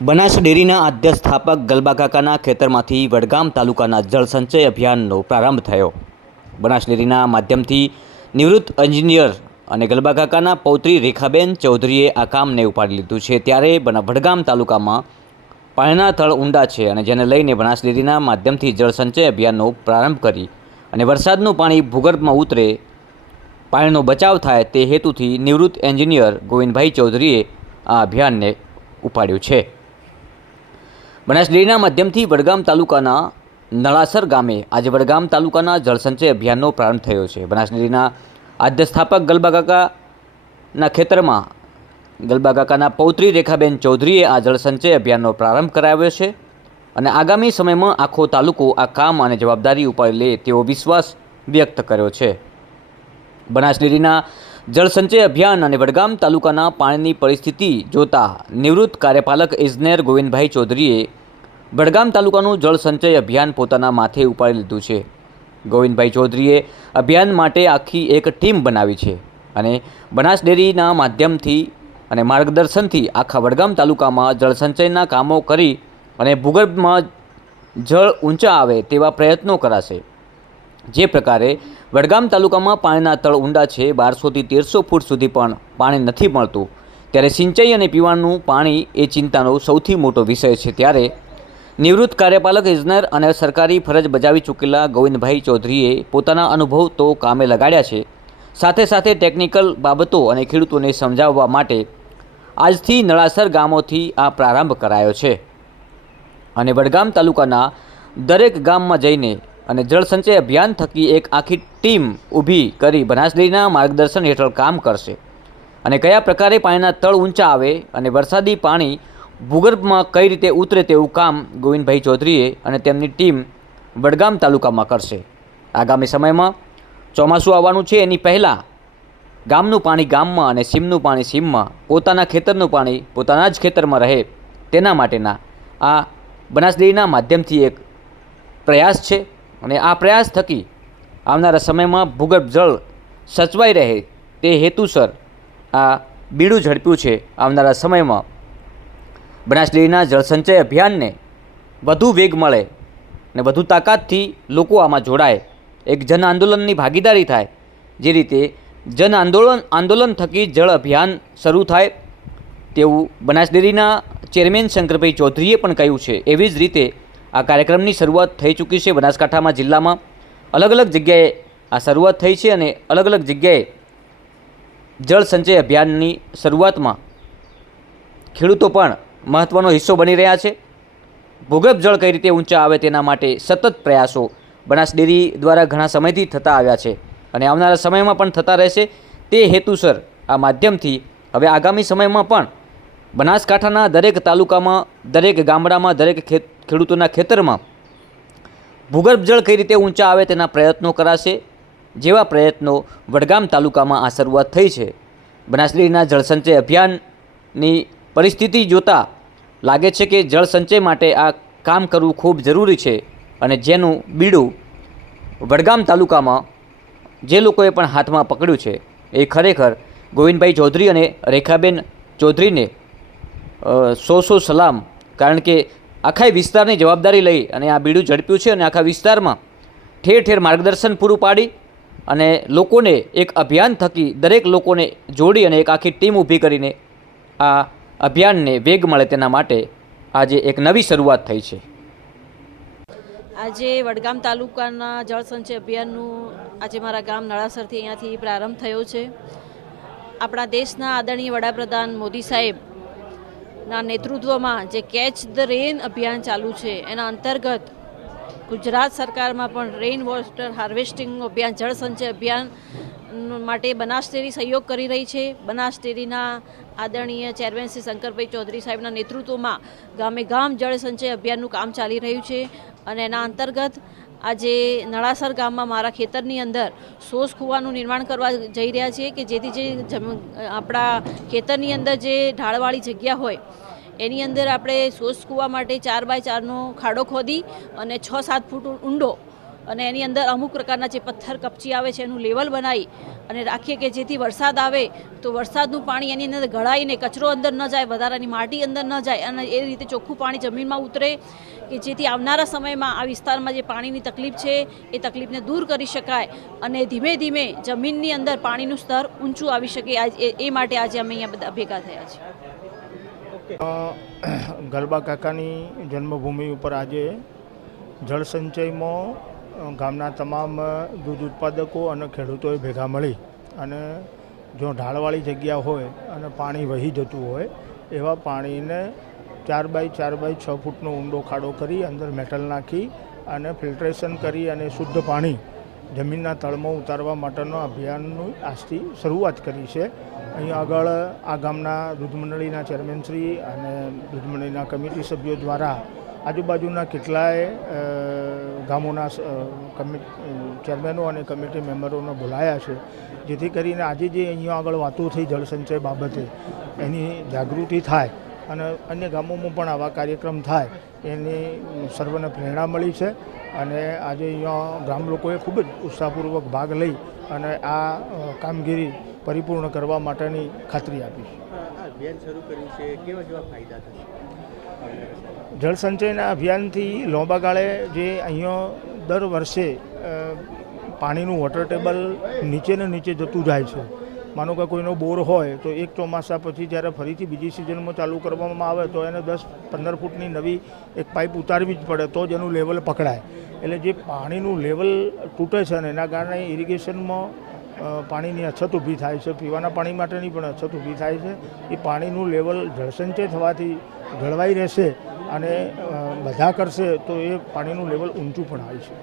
બનાસ ડેરીના આદ્ય સ્થાપક ગલબાકાકાના ખેતરમાંથી વડગામ તાલુકાના જળસંચય અભિયાનનો પ્રારંભ થયો. બનાસ ડેરીના માધ્યમથી નિવૃત્ત એન્જિનિયર અને ગલબાકાકાના પૌત્રી રેખાબેન ચૌધરીએ આ કામને ઉપાડી લીધું છે. ત્યારે બના વડગામ તાલુકામાં પાણીના તળ ઊંડા છે અને જેને લઈને બનાસ ડેરીના માધ્યમથી જળસંચય અભિયાનનો પ્રારંભ કરી અને વરસાદનું પાણી ભૂગર્ભમાં ઉતરે, પાણીનો બચાવ થાય તે હેતુથી નિવૃત્ત એન્જિનિયર ગોવિંદભાઈ ચૌધરીએ આ અભિયાનને ઉપાડ્યું છે. બનાસ ડેરીના માધ્યમથી વડગામ તાલુકાના નળાસર ગામે આજે વડગામ તાલુકાના જળસંચય અભિયાનનો પ્રારંભ થયો છે. બનાસ ડેરીના આદ્ય સ્થાપક ગલબાકાકાના ખેતરમાં ગલબાકાકાના પૌત્રી રેખાબેન ચૌધરીએ આ જળસંચય અભિયાનનો પ્રારંભ કરાવ્યો છે અને આગામી સમયમાં આખો તાલુકો આ કામ અને જવાબદારી ઉપર લે તેવો વિશ્વાસ વ્યક્ત કર્યો છે. બનાસ ડેરીના જળસંચય અભિયાન અને વડગામ તાલુકાના પાણીની પરિસ્થિતિ જોતા નિવૃત્ત કાર્યપાલક ઇજનેર ગોવિંદભાઈ ચૌધરીએ વડગામ તાલુકાનું જળસંચય અભિયાન પોતાના માથે ઉપાડી લીધું છે. ગોવિંદભાઈ ચૌધરીએ અભિયાન માટે આખી એક ટીમ બનાવી છે અને બનાસ ડેરીના માધ્યમથી અને માર્ગદર્શનથી આખા વડગામ તાલુકામાં જળસંચયના કામો કરી અને ભૂગર્ભમાં જળ ઊંચા આવે તેવા પ્રયત્નો કરાશે. જે પ્રકારે વડગામ તાલુકામાં પાણીના તળ ઊંડા છે, બારસોથી તેરસો ફૂટ સુધી પણ પાણી નથી મળતું. ત્યારે સિંચાઈ અને પીવાનું પાણી એ ચિંતાનો સૌથી મોટો વિષય છે. ત્યારે નિવૃત્ત કાર્યપાલક ઇજનેર અને સરકારી ફરજ બજાવી ચૂકેલા ગોવિંદભાઈ ચૌધરીએ પોતાના અનુભવ તો કામે લગાડ્યા છે. સાથે સાથે ટેકનિકલ બાબતો અને ખેડૂતોને સમજાવવા માટે આજથી નળાસર ગામોથી આ પ્રારંભ કરાયો છે. અને વડગામ તાલુકાના દરેક ગામમાં જઈને અને જળસંચય અભિયાન થકી એક આખી ટીમ ઊભી કરી બનાસડીના માર્ગદર્શન હેઠળ કામ કરશે. અને કયા પ્રકારે પાણીના તળ ઊંચા આવે અને વરસાદી પાણી ભૂગર્ભમાં કઈ રીતે ઉતરે તેવું કામ ગોવિંદભાઈ ચૌધરીએ અને તેમની ટીમ વડગામ તાલુકામાં કરશે. આગામી સમયમાં ચોમાસું આવવાનું છે એની પહેલાં ગામનું પાણી ગામમાં અને સીમનું પાણી સીમમાં, પોતાના ખેતરનું પાણી પોતાના જ ખેતરમાં રહે તેના માટેના આ બનાસડીના માધ્યમથી એક પ્રયાસ છે. અને આ પ્રયાસ થકી આવનારા સમયમાં ભૂગર્ભ જળ સચવાઈ રહે તે હેતુસર આ બીડું ઝડપ્યું છે આવનારા સમયમાં. બનાસ ડેરીના જળસંચય અભિયાનને વધુ વેગ મળે અને વધુ તાકાતથી લોકો આમાં જોડાય. એક જન આંદોલનની ભાગીદારી થાય જે રીતે જન આંદોલન આંદોલન થકી જળ અભિયાન શરૂ થાય તેવું બનાસ ડેરીના ચેરમેન શંકરભાઈ ચૌધરીએ પણ કહ્યું છે. એવી જ રીતે આ કાર્યક્રમની શરૂઆત થઈ ચૂકી છે બનાસકાંઠામાં જિલ્લામાં. અલગ અલગ જગ્યાએ આ શરૂઆત થઈ છે અને અલગ અલગ જગ્યાએ જળ સંચય અભિયાનની શરૂઆતમાં ખેડૂતો પણ મહત્ત્વનો હિસ્સો બની રહ્યા છે. ભૂગર્ભ જળ કઈ રીતે ઊંચા આવે તેના માટે સતત પ્રયાસો બનાસ ડેરી દ્વારા ઘણા સમયથી થતા આવ્યા છે અને આવનારા સમયમાં પણ થતા રહેશે. તે હેતુસર આ માધ્યમથી હવે આગામી સમયમાં પણ બનાસકાંઠાના દરેક તાલુકામાં, દરેક ગામડામાં, દરેક ખેડૂતોના ખેતરમાં ભૂગર્ભ જળ કઈ રીતે ઊંચા આવે તેના પ્રયત્નો કરાશે, જેવા પ્રયત્નો વડગામ તાલુકામાં આ શરૂઆત થઈ છે. બનાસડીના જળસંચય અભિયાનની પરિસ્થિતિ જોતાં લાગે છે કે જળસંચય માટે આ કામ કરવું ખૂબ જરૂરી છે અને જેનું બીડું વડગામ તાલુકામાં જે લોકોએ પણ હાથમાં પકડ્યું છે એ ખરેખર ગોવિંદભાઈ ચૌધરી અને રેખાબેન ચૌધરીને સો સો સલામ. કારણ કે આખા વિસ્તારની જવાબદારી લઈ અને આ બીડું ઝડપ્યું છે અને આખા વિસ્તારમાં ઠેર ઠેર માર્ગદર્શન પૂરું પાડી અને લોકોને એક અભિયાન થકી દરેક લોકોને જોડી અને એક આખી ટીમ ઊભી કરીને આ અભિયાનને વેગ મળે તેના માટે આજે એક નવી શરૂઆત થઈ છે. આજે વડગામ તાલુકાના જળ સંચય અભિયાનનું આજે મારા ગામ નળાસરથી અહીંયાથી પ્રારંભ થયો છે. આપણા દેશના આદરણીય વડાપ્રધાન મોદી સાહેબના નેતૃત્વમાં જે કેચ ધ રેન અભિયાન ચાલુ છે, એના અંતર્ગત ગુજરાત સરકારમાં પણ રેઇન વોટર હાર્વેસ્ટિંગ અભિયાન, જળ સંચય અભિયાન માટે બનાસ ડેરી સહયોગ કરી રહી છે. બનાસ ડેરીના આદરણીય ચેરમેન શ્રી શંકરભાઈ ચૌધરી સાહેબના નેતૃત્વમાં ગામે ગામ જળ સંચય અભિયાનનું કામ ચાલી રહ્યું છે અને એના અંતર્ગત આજે નળાસર ગામમાં મારા ખેતરની અંદર સોસ કૂવાનું નિર્માણ કરવા જઈ રહ્યા છીએ કે જેથી જે આપણા ખેતરની અંદર જે ઢાળવાળી જગ્યા હોય એની અંદર આપણે સોસ કૂવા માટે ચાર બાય ચારનો ખાડો ખોદી અને છ સાત ફૂટ ઊંડો અને એની અંદર અમુક પ્રકારના જે પથ્થર કપચી આવે છે એનું લેવલ બનાવી અને રાખીએ કે જેથી વરસાદ આવે તો વરસાદનું પાણી એની અંદર ગળાઈને કચરો અંદર ન જાય, વધારાની માટી અંદર ન જાય અને એ રીતે ચોખ્ખું પાણી જમીનમાં ઉતરે કે જેથી આવનારા સમયમાં આ વિસ્તારમાં જે પાણીની તકલીફ છે એ તકલીફને દૂર કરી શકાય અને ધીમે ધીમે જમીનની અંદર પાણીનું સ્તર ઊંચું આવી શકે. આજ- એ- માટે આજે અમે અહીંયા બધા ભેગા થયા છીએ. ગરબા કાકાની જન્મભૂમિ ઉપર આજે જળ સંચયમાં ગામના તમામ દૂધ ઉત્પાદકો અને ખેડૂતોએ ભેગા મળી અને જો ઢાળવાળી જગ્યા હોય અને પાણી વહી જતું હોય, એવા પાણીને ચાર બાય ચાર બાય છ ફૂટનો ઊંડો ખાડો કરી અંદર મેટલ નાખી અને ફિલ્ટ્રેશન કરી અને શુદ્ધ પાણી જમીનના તળમાં ઉતારવા માટેનો અભિયાનનું આજથી શરૂઆત કરી છે. અહીં આગળ આ ગામના દૂધ મંડળીના ચેરમેનશ્રી અને દૂધ કમિટી સભ્યો દ્વારા આજુબાજુના કેટલાય ગામોના ચેરમેનો અને કમિટી મેમ્બરોને બોલાયા છે. જેથી કરીને આજે જે અહીંયા આગળ વાતો થઈ જળસંચય બાબતે, એની જાગૃતિ થાય. અને અન્ય ગામોમાં પણ આવા કાર્યક્રમ થાય એની સર્વને પ્રેરણા મળી છે. અને આજે અહીંયા ગામ લોકોએ ખૂબ જ ઉત્સાહપૂર્વક ભાગ લઈ અને આ કામગીરી પરિપૂર્ણ કરવા માટેની ખાતરી આપી છે. કેવા કેવા ફાયદા થશે? જળ સંચયના અભિયાનથી લાંબા ગાળે જે અહીંયા દર વર્ષે પાણીનું વોટર ટેબલ નીચે ને નીચે જતું જાય છે. માનો કે કોઈનો બોર હોય તો એક ચોમાસા પછી જ્યારે ફરીથી બીજી સિઝનમાં ચાલુ કરવામાં આવે તો એને દસ પંદર ફૂટની નવી એક પાઇપ ઉતારવી જ પડે, તો જ એનું લેવલ પકડાય. એટલે જે પાણીનું લેવલ તૂટે છે ને, એના કારણે ઇરિગેશનમાં પાણીની અછત ઊભી થાય છે. પીવાના પાણી માટેની પણ અછત ઊભી થાય છે. એ પાણીનું લેવલ જળસંચય થવાથી જળવાઈ રહેશે અને બધા કરશે તો એ પાણીનું લેવલ ઊંચું પણ આવે છે